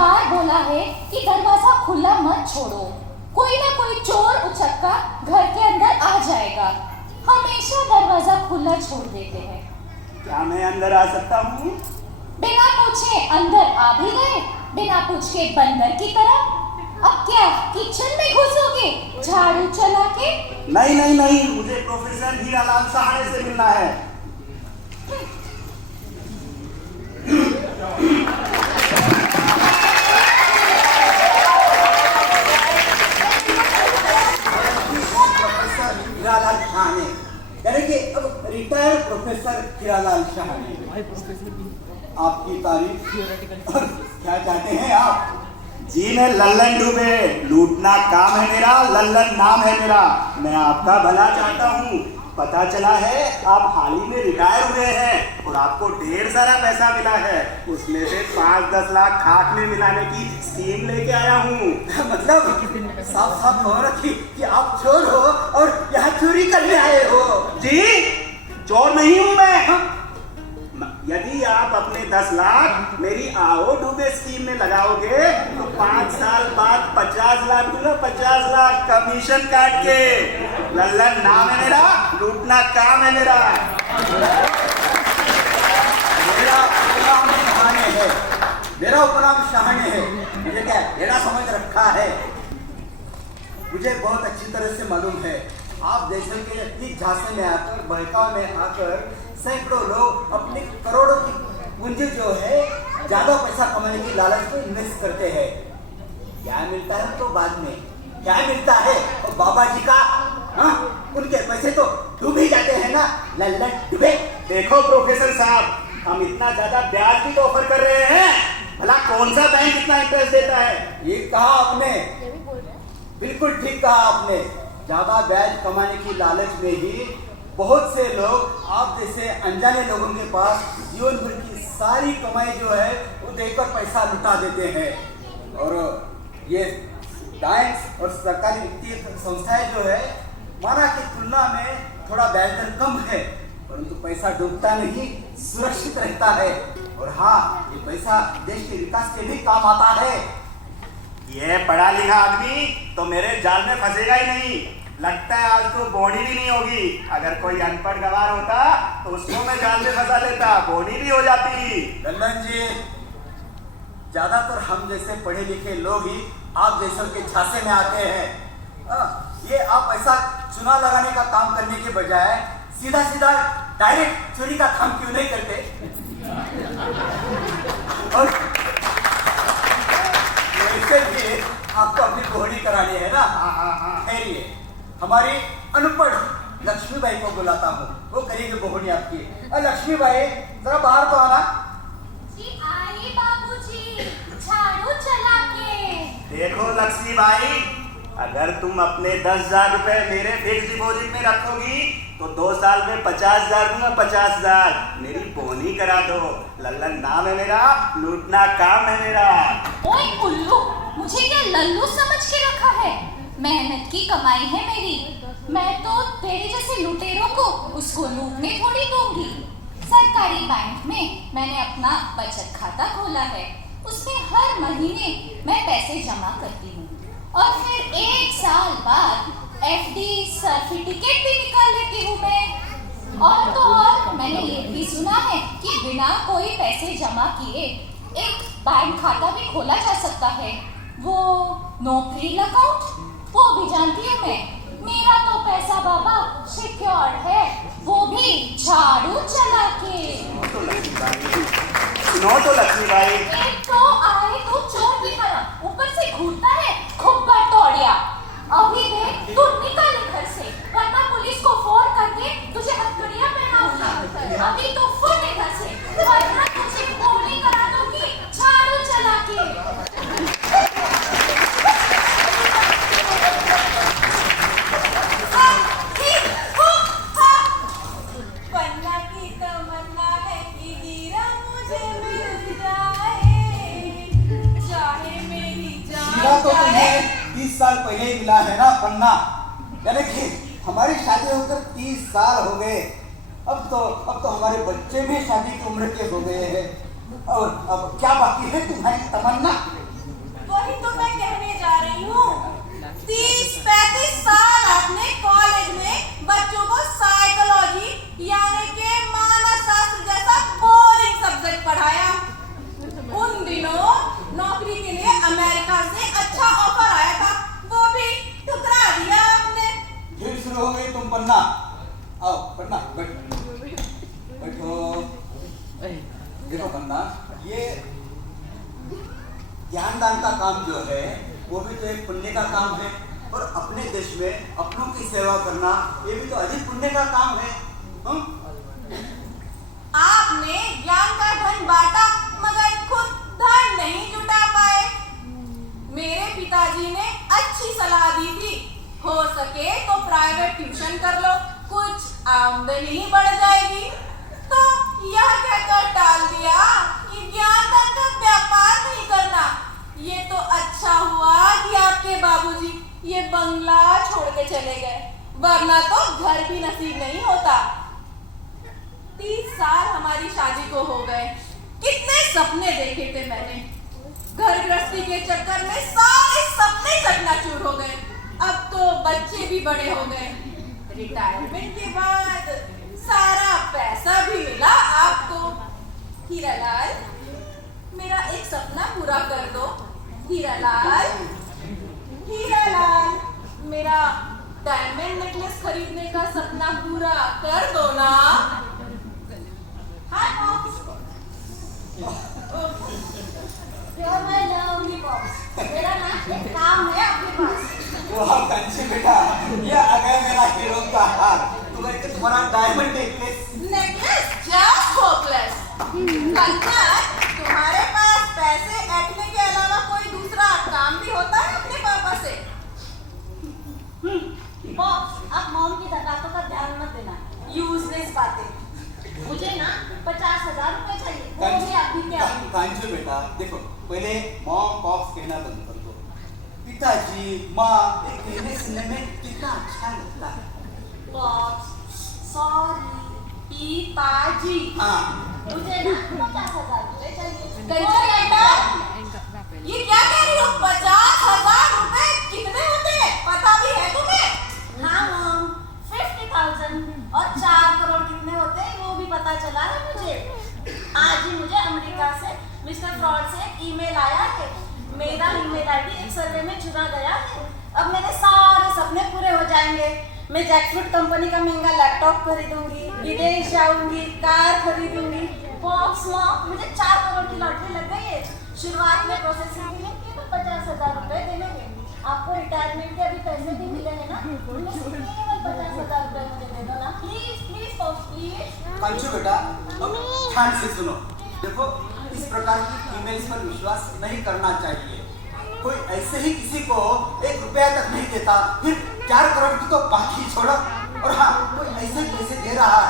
बार बोला है कि दरवाजा खुला मत छोड़ो, कोई ना कोई चोर उचक्का घर के अंदर आ जाएगा। हमेशा दरवाजा खुला छोड़ देते हैं। क्या मैं अंदर आ सकता हूँ? बिना पूछे अंदर आ भी गए, बिना पूछे बंदर की तरह। अब क्या किचन में घुसोगे झाड़ू चला के? नहीं नहीं नहीं, मुझे प्रोफेसर हीरालाल सहाने से मिलना है। हीरालाल सहाने, यानी कि अब रिटायर्ड प्रोफेसर हीरालाल सहाने। आपकी तारीफ क्या चाहते हैं आप? जी मैं लल्लन डुबे, लूटना काम है मेरा, लल्लन नाम है मेरा। मैं आपका भला चाहता हूँ। पता चला है आप हाल ही में रिटायर हुए हैं और आपको ढेर सारा पैसा मिला है। उसमें से 5-10 लाख खाक में मिलाने की स्कीम लेके आया हूँ। मतलब साफ साफ कहो ना कि आप चोर हो और यहाँ चोरी करने आए हो। जी चोर नहीं हूँ मैं। यदि आप अपने 10 लाख मेरी आओ डूबे स्कीम में लगाओगे तो 5 साल बाद 50 लाख दूंगा, 50 लाख कमीशन काट के। लल्लन नाम है मेरा, लूटना काम है मेरा। मेरा उपनाम सहाने है, मेरा उपनाम सहाने है। मुझे क्या मेरा समझ रखा है? मुझे बहुत अच्छी तरह से मालूम है आप जैसे के ठीक झांसे में आकर, बहकाव में आकर सैकड़ों लोग अपने करोड़ों की पूंजी जो है ज्यादा पैसा कमाने की लालच में इन्वेस्ट करते हैं। क्या मिलता है तो बाद में क्या मिलता है? और बाबा जी का उनके पैसे तो डूब ही जाते हैं ना, लल्लन डूबे। देखो प्रोफेसर साहब, हम इतना ज्यादा ब्याज भी तो ऑफर कर रहे हैं, भला कौन सा बैंक इतना इंटरेस्ट देता है? ये कहा आपने, बिल्कुल ठीक कहा आपने। ज्यादा ब्याज कमाने की लालच में ही बहुत से लोग आप जैसे अनजाने लोगों के पास जीवन भर की सारी कमाई जो है वो देकर पैसा लुटा देते हैं। और ये बैंक और सरकारी वित्तीय संस्थाएं जो है माना की तुलना में थोड़ा ब्याज दर कम है, परंतु पैसा डूबता नहीं, सुरक्षित रहता है। और हाँ, ये पैसा देश के विकास के भी काम आता है। ये पढ़ा लिखा आदमी तो मेरे जाल में फंसेगा ही नहीं। लगता है आज तो बॉडी भी नहीं होगी। अगर कोई अनपढ़ गवार होता तो उसको मैं जाल में फंसा लेता, बॉडी भी हो जाती। लल्लन जी, ज्यादातर हम जैसे पढ़े लिखे लोग ही आप जैसों के झांसे में आते हैं। ये आप ऐसा चुनाव लगाने का काम करने के बजाय सीधा सीधा डायरेक्ट चोरी का काम क्यों नहीं करते? और वैसे भी आपको अपनी बॉडी करानी है ना। खैरिए, हमारी अनपढ़ लक्ष्मीबाई को बुलाता हूँ, वो करेगी बोहनी आपकी। लक्ष्मीबाई जरा बाहर तो आना। जी आइए बाबूजी, झाड़ू चला के। देखो लक्ष्मीबाई, अगर तुम अपने 10,000 रुपए मेरे फिक्स डिपॉजिट में रखोगी तो 2 साल में 50,000 दूंगा, 50,000। मेरी बोनी करा दो। लल्लन नाम है मेरा, लूटना काम है मेरा। ओए उल्लू, मुझे क्या लल्लू समझ के रखा है? मेहनत की कमाई है मेरी, मैं तो तेरे जैसे लुटेरों को उसको लूटने थोड़ी दूंगी। सरकारी बैंक में मैंने अपना बचत खाता खोला है, उसमें हर महीने मैं पैसे जमा करती हूँ और फिर 1 साल बाद FD सर्टिफिकेट भी निकाल लेती हूँ मैं। और तो और मैंने ये भी सुना है कि बिना कोई पैसे जमा किए एक बैंक खाता भी खोला जा सकता है, वो नो फ्रिल अकाउंट, वो भी जानती हूँ मैं। मेरा तो पैसा बाबा सिक्योर्ड है, वो भी झाड़ू चला के। सुनो तो लक्ष्मीबाई, एक तो आए तो चोर की तरह, ऊपर से घूरता है खुब्बर तोड़िया। अभी देख तू निकल घर से, वरना पुलिस को फोन करके तुझे हथकड़ियां पहनाऊंगी। अभी तो फुट घर से, वरना तुझे गोली करा दूंगी झाड़ू चला के। तो तुम्हें 30 साल पहले ही मिला है ना पन्ना, यानी कि हमारी शादी होकर 30 साल हो गए। अब तो हमारे बच्चे भी शादी की उम्र के हो गए हैं। और अब क्या बाकी है तुम्हारी तमन्ना? ज्ञान दान का काम जो है वो भी तो एक पुण्य का काम है, और अपने देश में अपनों की सेवा करना ये भी तो अधिक पुण्य का काम है। आपने ज्ञान का धन बांटा मगर खुद धन नहीं जुटा पाए। मेरे पिताजी ने अच्छी सलाह दी थी, हो सके तो प्राइवेट ट्यूशन कर लो, कुछ आमदनी बढ़ जाएगी। तो यह कहकर टाल दिया कि ज्ञान धन का व्यापार नहीं करना। ये तो अच्छा हुआ कि आपके बाबूजी ये बंगला छोड़ के चले गए, वरना तो घर भी नसीब नहीं होता। 30 साल हमारी शादी को हो गए, कितने सपने देखे थे मैंने। घर गृहस्थी के चक्कर में सारे सपने चकनाचूर हो गए। अब तो बच्चे भी बड़े हो गए, रिटायरमेंट के बाद सारा पैसा भी मिला आपको। हीरालाल, मेरा एक सपना पूरा कर दो। हीरालाल, हीरालाल, मेरा डायमंड नेकलेस खरीदने का सपना पूरा कर दो ना। हाय बॉक्स, मैं लाऊंगी बॉक्स, मेरा ना एक काम है आपके पास। वाह कंची बेटा, ये आ गया मेरा हीरो का हार। तुम्हारा डायमंड नेकलेस जस्ट होपलेस। कंचन, तुम्हारे पास पैसे ऐंठने के अलावा कोई दूसरा काम भी होता है अपने पापा से? बॉक्स, आप मॉम की दरखास्तों का ध्यान मत देना। यूजलेस बातें। मुझे ना 50,000 रुपए चाहिए, वो भी अभी क्या? कांचू बेटा देखो, पहले मॉम पॉप्स कहना बंद कर दो। पिताजी माँ एक कहने सुनने में कितना अच्छा लगता है। बॉक्स, सॉरी, पिताजी। हाँ, मुझे ना 50,000 रुपए चाहिए। ये क्या कह रही हो? 50,000 रुपए कितने होते हैं पता भी है तुम्हें? हाँ मॉम, 50,000 और 4 करोड़ कितने होते हैं वो भी पता चला है मुझे। आज ही मुझे अमेरिका से मिस्टर फ्रॉड से ईमेल आया है। मेरा ईमेल आईडी एक सर्वे में चुना गया है। अब मेरे सारे सपने पूरे हो जाएंगे। मैं जैकफ्रूट कंपनी का महंगा लैपटॉप खरीदूंगी, विदेश जाऊंगी, कार खरीदूंगी। बॉक्स मॉम, मुझे 4 करोड़ की लॉटरी लग गई है। शुरुआत में प्रोसेसिंग के लिए केवल 50,000 रुपए देंगे। आपको रिटायरमेंट के अभी पैसे भी मिले हैं ना, उनमें से केवल 50,000 रुपए मुझे दे दो ना प्लीज प्लीज बॉक्स प्लीज। कांचू बेटा अब ध्यान से सुनो। देखो, इस प्रकार की ईमेल्स पर विश्वास नहीं करना चाहिए। कोई ऐसे ही किसी को 1 रुपया तक नहीं देता, फिर 4 करोड़ की तो बाकी छोड़ो। और हाँ, कोई ऐसे पैसे दे रहा है